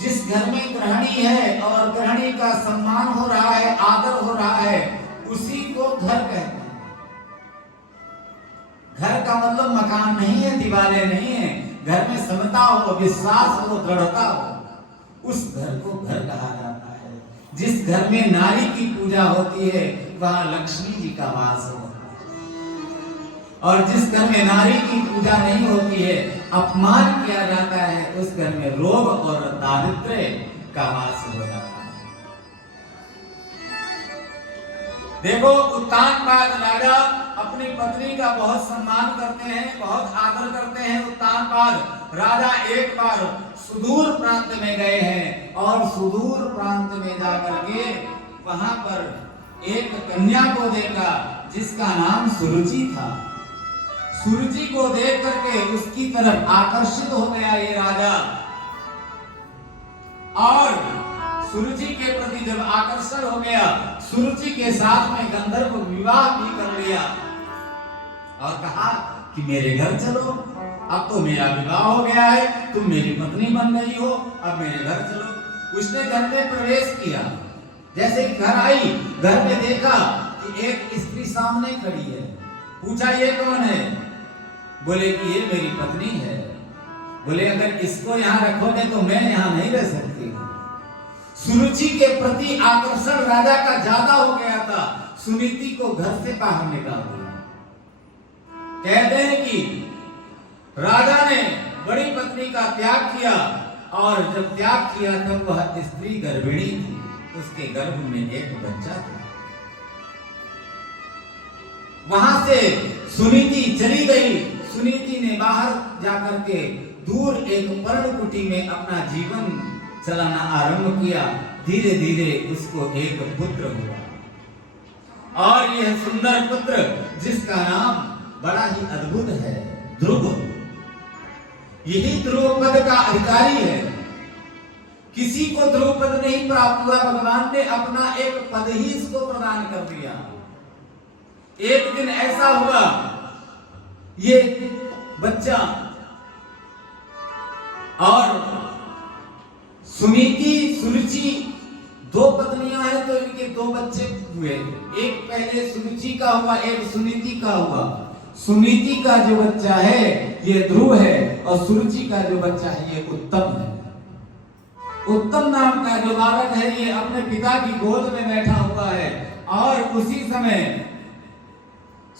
जिस घर में गृहिणी है और गृहिणी का सम्मान हो रहा है, आदर हो रहा है, उसी को घर कहते हैं। घर का मतलब मकान नहीं है, दीवारें नहीं है। घर में समता हो, विश्वास हो, दृढ़ता हो, उस घर को घर कहा जाता है। जिस घर में नारी की पूजा होती है वहां लक्ष्मी जी का वास होता है, और जिस घर में नारी की पूजा नहीं होती है, अपमान किया जाता है, उस घर में रोग और दारिद्र्य का वास हो जाता है। देखो, उत्तानपाद राजा अपनी पत्नी का बहुत सम्मान करते हैं, बहुत आदर करते हैं। उत्तानपाद राजा एक बार सुदूर प्रांत में गए हैं और सुदूर प्रांत में जाकर के वहां पर एक कन्या को देखा जिसका नाम सुरुचि था। सुरुचि को देख करके उसकी तरफ आकर्षित हो गया ये राजा, और सुरुचि के प्रति जब आकर्षण हो गया, सुरुचि के साथ में गंधर्व विवाह भी कर लिया और कहा कि मेरे घर चलो, अब तो मेरा विवाह हो गया है, तुम मेरी पत्नी बन गई हो, अब मेरे घर चलो। उसने घर में प्रवेश किया, जैसे घर आई, घर में देखा कि एक स्त्री सामने खड़ी है। पूछा ये कौन है? बोले कि ये मेरी पत्नी है। बोले अगर इसको यहाँ रखोगे तो मैं यहाँ नहीं रह सकती। सुरुचि के प्रति आकर्षण राजा का ज्यादा हो गया था, सुनीति को घर से बाहर निकाल दिया। कहते हैं कि राजा ने बड़ी पत्नी का त्याग किया, और जब त्याग किया तब वह स्त्री गर्भिणी थी, उसके गर्भ में एक बच्चा था। वहां से सुनीति चली गई। सुनीति ने बाहर जाकर के दूर एक पर्णकुटी में अपना जीवन चलाना आरंभ किया। धीरे धीरे उसको एक पुत्र हुआ, और यह सुंदर पुत्र जिसका नाम बड़ा ही अद्भुत है, ध्रुव। यही ध्रुव पद का अधिकारी है। किसी को ध्रुव पद नहीं प्राप्त हुआ, भगवान ने अपना एक पद ही इसको प्रदान कर दिया। एक दिन ऐसा हुआ, ये बच्चा और सुनीति, सुरुचि, दो पत्नियां हैं तो इनके दो बच्चे हुए। एक पहले सुरुचि का हुआ, एक सुनीति का हुआ। सुनीति का जो बच्चा है ये ध्रुव है, और सुरुचि का जो बच्चा है ये उत्तम है। उत्तम नाम का जो बालक है ये अपने पिता की गोद में बैठा हुआ है, और उसी समय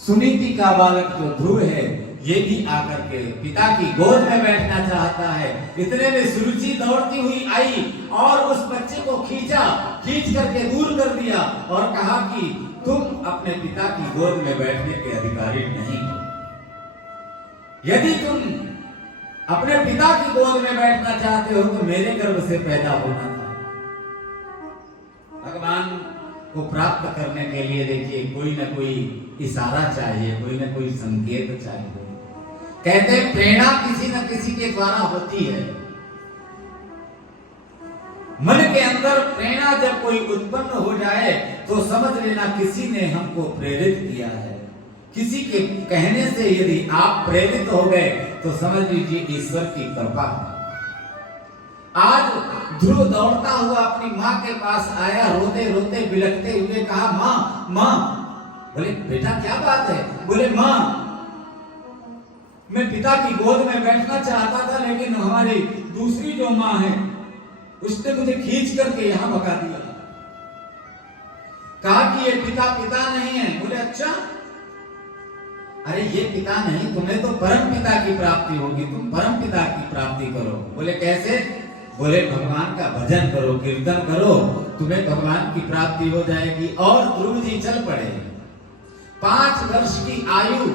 सुनीति का बालक जो ध्रुव है ये भी आकर के पिता की गोद में बैठना चाहता है। इतने में सुरुचि दौड़ती हुई आई और उस बच्चे को खींच करके दूर कर दिया और कहा कि तुम अपने पिता की गोद में बैठने के अधिकारी नहीं हो। यदि तुम अपने पिता की गोद में बैठना चाहते हो तो मेरे गर्भ से पैदा होना था। भगवान को प्राप्त करने के लिए देखिए कोई ना कोई इशारा चाहिए, कोई ना कोई संकेत चाहिए। कहते हैं प्रेरणा किसी न किसी के द्वारा होती है। मन के अंदर प्रेरणा जब कोई उत्पन्न हो जाए तो समझ लेना किसी ने हमको प्रेरित किया है। किसी के कहने से यदि आप प्रेरित हो गए तो समझ लीजिए ईश्वर की कृपा है। आज ध्रुव दौड़ता हुआ अपनी माँ के पास आया, रोते रोते बिलखते हुए कहा माँ माँ। बोले बेटा क्या बात है? बोले माँ मैं पिता की गोद में बैठना चाहता था लेकिन हमारी दूसरी जो माँ है उसने मुझे खींच करके यहाँ भगा दिया। कहा कि ये पिता नहीं है। बोले अच्छा, अरे ये पिता नहीं, तुम्हें तो परम पिता की प्राप्ति होगी, तुम परम पिता की प्राप्ति करो। बोले कैसे? बोले भगवान का भजन करो, कीर्तन करो, तुम्हें भगवान की प्राप्ति हो जाएगी। और ध्रुव जी चल पड़े। 5 वर्ष की आयु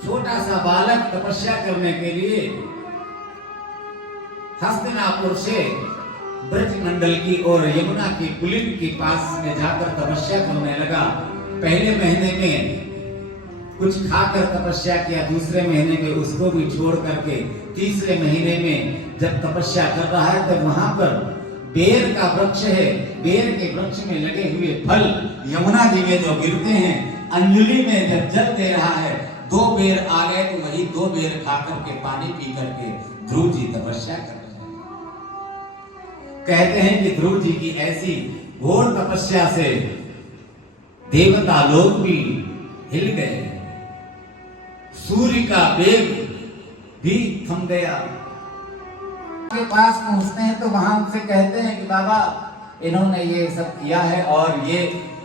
छोटा सा बालक तपस्या करने के लिए हस्तिनापुर से ब्रजमंडल की और यमुना की कुलीन के पास में जाकर तपस्या करने लगा। पहले महीने में कुछ खाकर तपस्या किया, दूसरे महीने में उसको भी छोड़ करके तीसरे महीने में जब तपस्या कर रहा है तब वहां पर बेर का वृक्ष है, बेर के वृक्ष में लगे हुए फल यमुना जी में जो गिरते हैं, अंजलि में जब जल दे रहा है 2 बेर आ गए तो वही 2 बेर खा करके पानी पी करके ध्रुव जी तपस्या कर रहे हैं। कहते हैं कि ध्रुव जी की ऐसी घोर तपस्या से देवता लोग भी हिल गए, सूर्य का वेग भी थम गया। के पास पहुंचते हैं तो वहां उनसे कहते हैं कि बाबा इन्होंने ये सब किया है और ये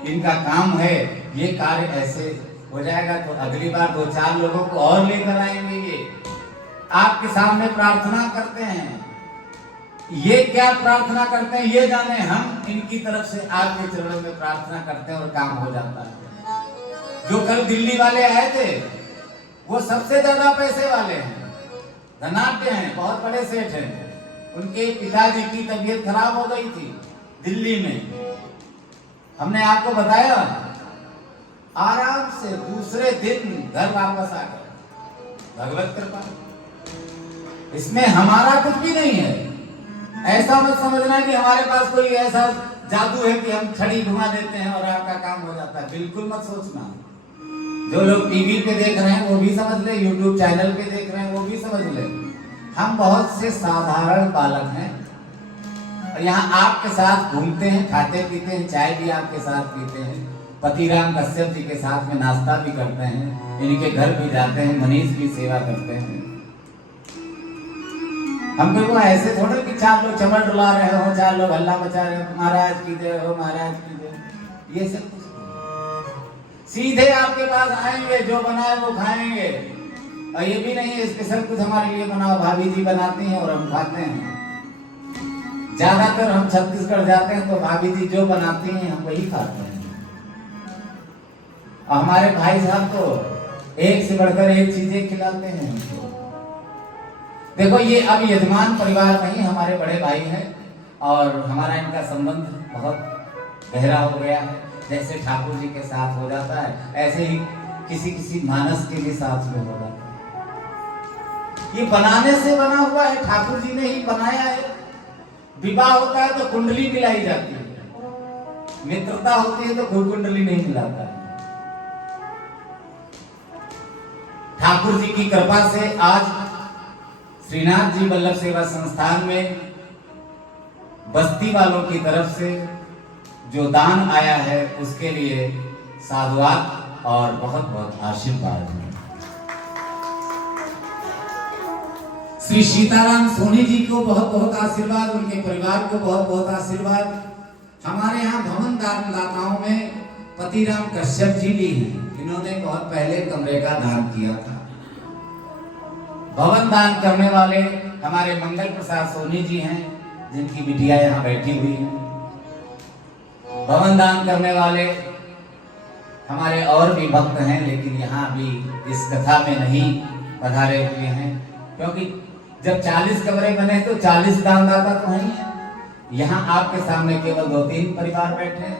इनका काम है, ये कार्य ऐसे हो जाएगा तो अगली बार 2-4 लोगों को और लेकर आएंगे। ये आपके सामने प्रार्थना करते हैं। ये क्या प्रार्थना करते हैं ये जाने, हम इनकी तरफ से आपके चरणों में प्रार्थना करते हैं और काम हो जाता है। जो कल दिल्ली वाले आए थे वो सबसे ज्यादा पैसे वाले हैं, धनाढ्य हैं, बहुत बड़े सेठ हैं। उनके पिताजी की तबीयत खराब हो गई थी दिल्ली में। हमने आपको बताया, आराम से दूसरे दिन घर वापस आ गए। भगवत कृपा, इसमें हमारा कुछ भी नहीं है। ऐसा मत समझना कि हमारे पास कोई ऐसा जादू है कि हम छड़ी घुमा देते हैं और आपका काम हो जाता है। बिल्कुल मत सोचना। जो लोग टीवी पे देख रहे हैं वो भी समझ ले, यूट्यूब चैनल पे देख रहे हैं वो भी समझ ले, हम बहुत से साधारण बालक हैं और यहाँ आपके साथ घूमते हैं, खाते पीते हैं, चाय भी आपके साथ पीते हैं, पतिराम कश्यप जी के साथ में नाश्ता भी करते हैं, इनके घर भी जाते हैं, मनीष भी सेवा करते हैं। हम कोई ऐसे थोड़े कि 4 लोग चमड़ डुला रहे हो, 4 लोग हल्ला मचा रहे हो, महाराज की जय हो, महाराज की जय, ये सब सीधे आपके पास आएंगे, जो बनाए वो खाएंगे। और ये भी नहीं है स्पेशल कुछ हमारे लिए बनाओ, भाभी जी बनाती हैं और हम खाते हैं। ज्यादातर हम छत्तीसगढ़ जाते हैं तो भाभी जी जो बनाती हैं हम वही खाते हैं। और हमारे भाई साहब तो एक से बढ़कर एक चीजें खिलाते हैं हमको। देखो ये अब यजमान परिवार नहीं, हमारे बड़े भाई हैं और हमारा इनका संबंध बहुत गहरा हो गया है। जैसे ठाकुर जी के साथ हो जाता है ऐसे ही किसी मानस के भी साथ में हो जाता है। ये बनाने से बना हुआ है, ठाकुर जी ने ही बनाया है। विवाह होता है तो कुंडली मिलाई जाती है, मित्रता होती है तो कोई कुंडली नहीं मिलाता है। ठाकुर जी की कृपा से आज श्रीनाथ जी वल्लभ सेवा संस्थान में बस्ती वालों की तरफ से जो दान आया है उसके लिए साधुवाद और बहुत बहुत आशीर्वाद है। श्री सीताराम सोनी जी को बहुत बहुत आशीर्वाद, उनके परिवार को बहुत बहुत आशीर्वाद। हमारे यहाँ भवन दाताओं में पतिराम कश्यप जी भी हैं, इन्होंने बहुत पहले कमरे का दान किया था। भवन दान करने वाले हमारे मंगल प्रसाद सोनी जी हैं, जिनकी बिटिया यहाँ बैठी हुई है। भवन दान करने वाले हमारे और भी भक्त हैं, लेकिन यहाँ भी इस कथा में नहीं पधारे हुए हैं, क्योंकि जब 40 कमरे बने तो 40 दानदाता तो नहीं है। यहाँ आपके सामने केवल 2-3 परिवार बैठे हैं,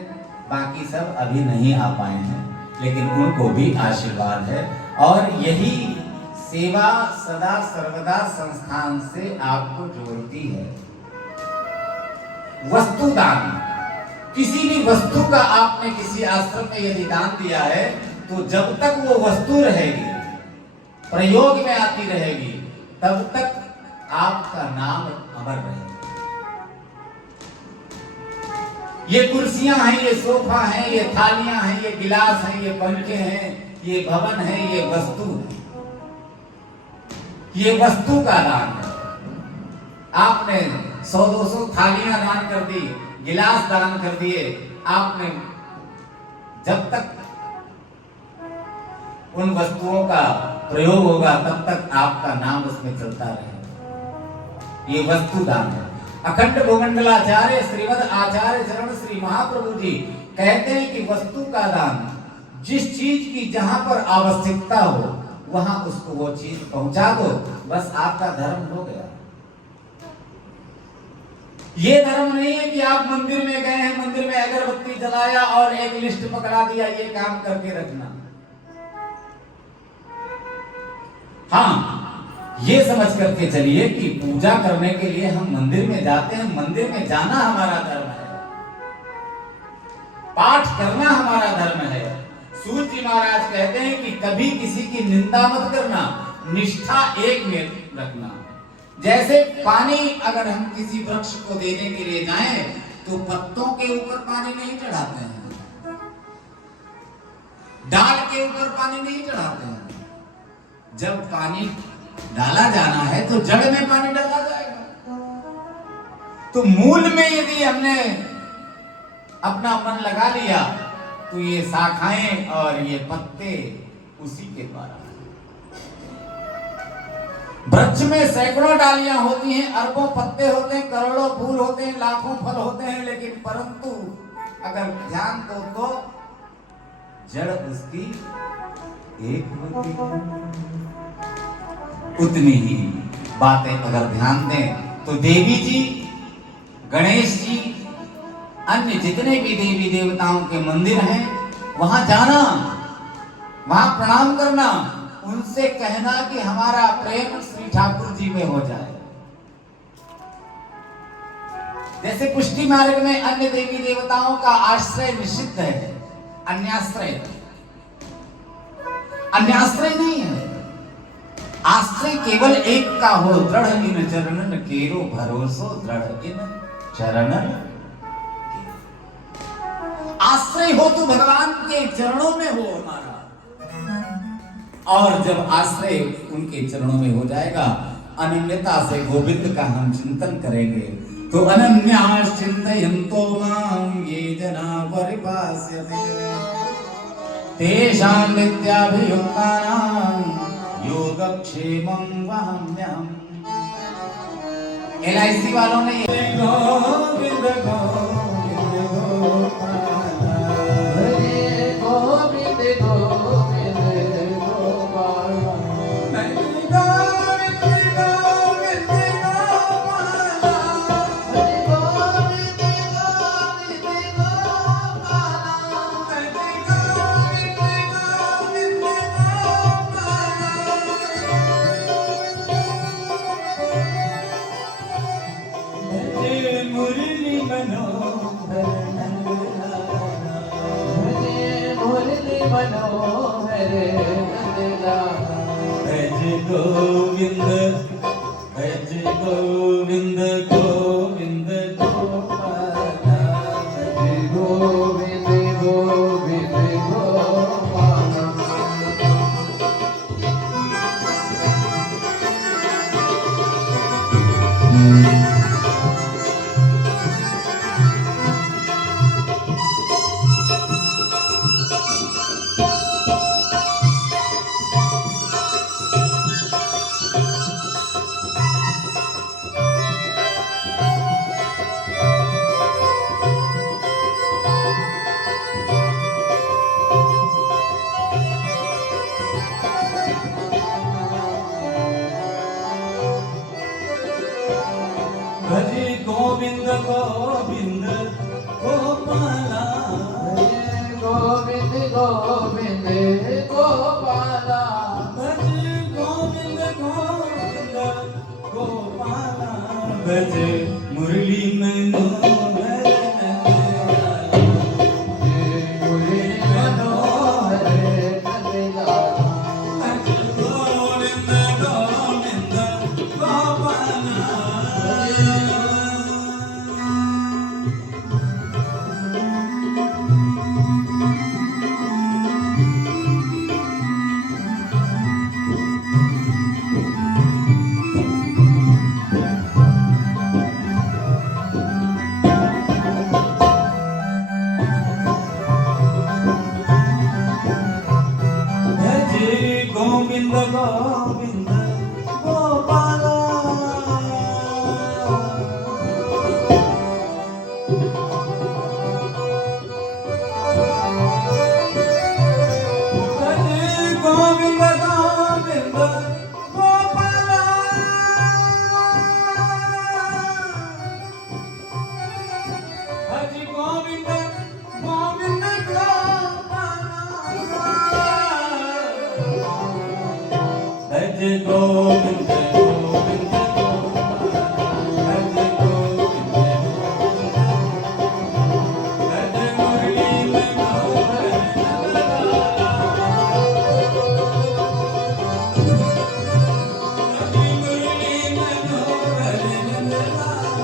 बाकी सब अभी नहीं आ पाए हैं, लेकिन उनको भी आशीर्वाद है। और यही सेवा सदा सर्वदा संस्थान से आपको जोड़ती है। वस्तु दान, किसी भी वस्तु का आपने किसी आश्रम में यदि दान दिया है तो जब तक वो वस्तु रहेगी, प्रयोग में आती रहेगी, तब तक आपका नाम अमर रहेगा। ये कुर्सियां हैं, ये सोफा है, ये थालियां हैं, ये गिलास हैं, ये पंखे हैं, ये भवन है, ये वस्तु है, ये वस्तु का दान है। आपने 100-200 थालियां दान कर दी, गिलास दान कर दिए आपने, जब तक उन वस्तुओं का प्रयोग होगा तब तक आपका नाम उसमें चलता रहेगा। ये वस्तु दान है। अखंड भूमंडलाचार्य श्रीमद आचार्य चरण श्री महाप्रभु जी कहते हैं कि वस्तु का दान, जिस चीज की जहां पर आवश्यकता हो वहां उसको वो चीज पहुंचा दो, बस आपका धर्म हो गया। ये धर्म नहीं है कि आप मंदिर में गए हैं, मंदिर में अगरबत्ती जलाया और एक लिस्ट पकड़ा दिया, ये काम करके रखना। हाँ, ये समझ करके चलिए कि पूजा करने के लिए हम मंदिर में जाते हैं, मंदिर में जाना हमारा धर्म है, पाठ करना हमारा धर्म है। सूत जी महाराज कहते हैं कि कभी किसी की निंदा मत करना, निष्ठा एक में रखना। जैसे पानी अगर हम किसी वृक्ष को देने के लिए जाएं तो पत्तों के ऊपर पानी नहीं चढ़ाते हैं, डाल के ऊपर पानी नहीं चढ़ाते हैं। जब पानी डाला जाना है तो जड़ में पानी डाला जाएगा। तो मूल में यदि हमने अपना मन लगा लिया तो ये शाखाएं और ये पत्ते उसी के द्वारा। वृक्ष में सैकड़ों डालियां होती हैं, अरबों पत्ते होते हैं, करोड़ों फूल होते हैं, लाखों फल होते हैं, लेकिन परंतु अगर ध्यान दो तो जड़ उसकी एक होती है। उतनी ही बातें अगर ध्यान दें तो देवी जी, गणेश जी, अन्य जितने भी देवी देवताओं के मंदिर हैं वहां जाना, वहां प्रणाम करना, उनसे कहना कि हमारा प्रेम श्री ठाकुर जी में हो जाए। जैसे पुष्टि मार्ग में अन्य देवी देवताओं का आश्रय निषिद्ध है, अन्याश्रय, अन्याश्रय नहीं है, आश्रय केवल एक का हो। दृढ़ इन चरणन केरो भरोसो, दृढ़ इन चरणन। आश्रय हो तो भगवान के चरणों में हो हमारा, और जब आश्रय उनके चरणों में हो जाएगा, अनन्यता से गोविंद का हम चिंतन करेंगे तो अनन्यास चिन्तयन्तो मां ये जना परिपास्यते तेषां नित्याभियुक्तानां योगक्षेमं वहाम्यहम्। LIC वालों ने गोविंद गोविंद गोपाल, हरे गोविंद गोविंद गोपाल, गोविंद गोविंद गोपाल, हरे गोविंद गोविंद गोपाल, हरे गोविंद गोविंद गोपाल, मुरली मनोहर नंदलाला, मुरली मनोहर नंदलाला, भज गोविंद भज गोविंद गोविंद गोपाल, भज गोविंद गोविंद गोपाल। गोपाला भज गोविंद गोविंद गोपाला भज मुरली मनोहर मुरली मनोहर नंदलाला भज गोविंद गोविंद गोपाला भज गोविंद गोविंद गोपाला भज गोविंद गोविंद गोपाला भज गोविंद गोविंद गोपाला भज गोविंद गोविंद भज गोविंद भज मुरली मनोहर नंदलाला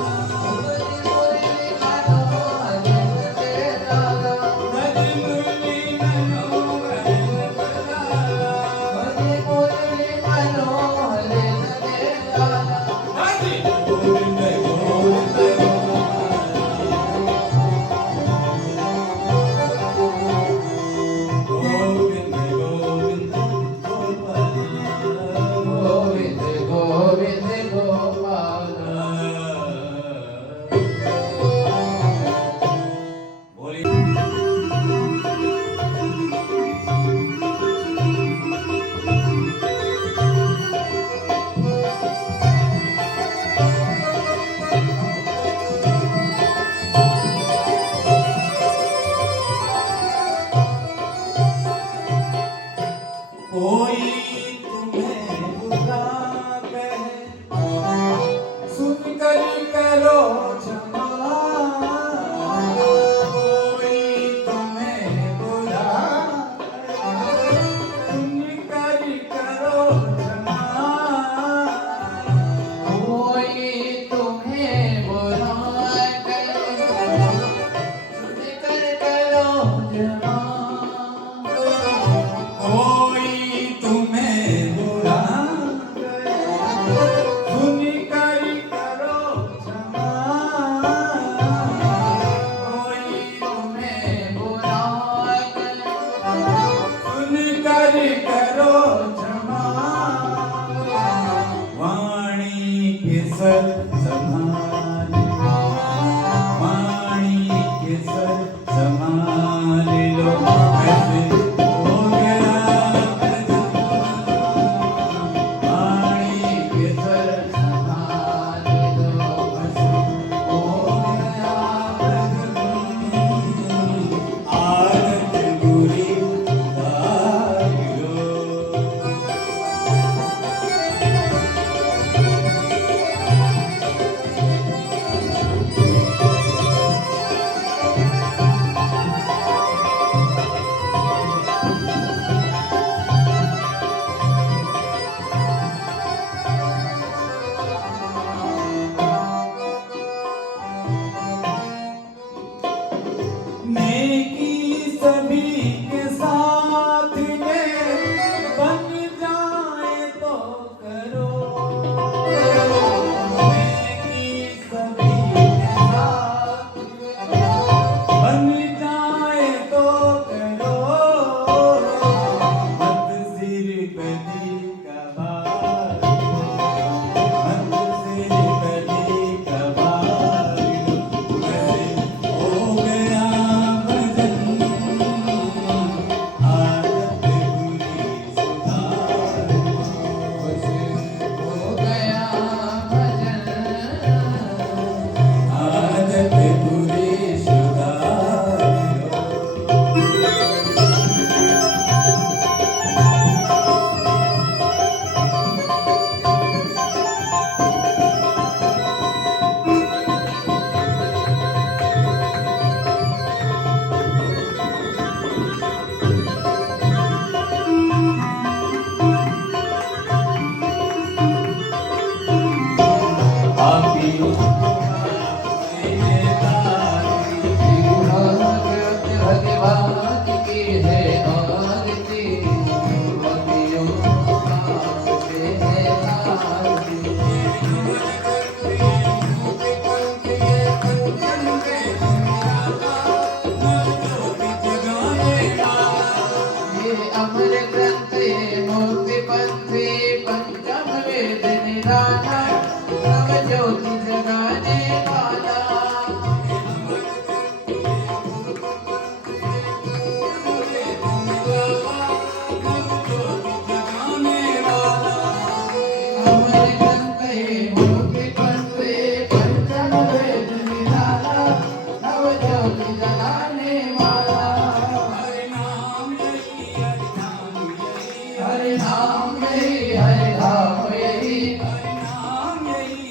भज मुरली मनोहर नंदलाला भज मुरली मनोहर नंदलाला भज गोविंद गोविंद गोविंद गोविंद गोपाला गोविंद गोविंद गोपाला बोली कोई तुम्हें बुरा कहे सुन कर करो क्षमा कोई तुम्हें बुरा कहे सुन कर करो क्षमा कोई तुम्हें बुरा करे सुनकर करो जमा कोई तुम्हें बुरा करे सुन कर करो क्षमा कोई तुम्हें बुरा करे सुन कर करो क्षमा वाणी के सर संभाल वाणी के सर संभाल लो ऐसे हो गया वाणी के सर संभाल लो हो गया आदत बुरी उतार लो नेकी सभी के साथ में बन जाए तो करो नेकी सभी के साथ में बन जाए तो करो मत सिर कदी कबार मत सिर कदी कबार कैसे हो गया जगाने वाला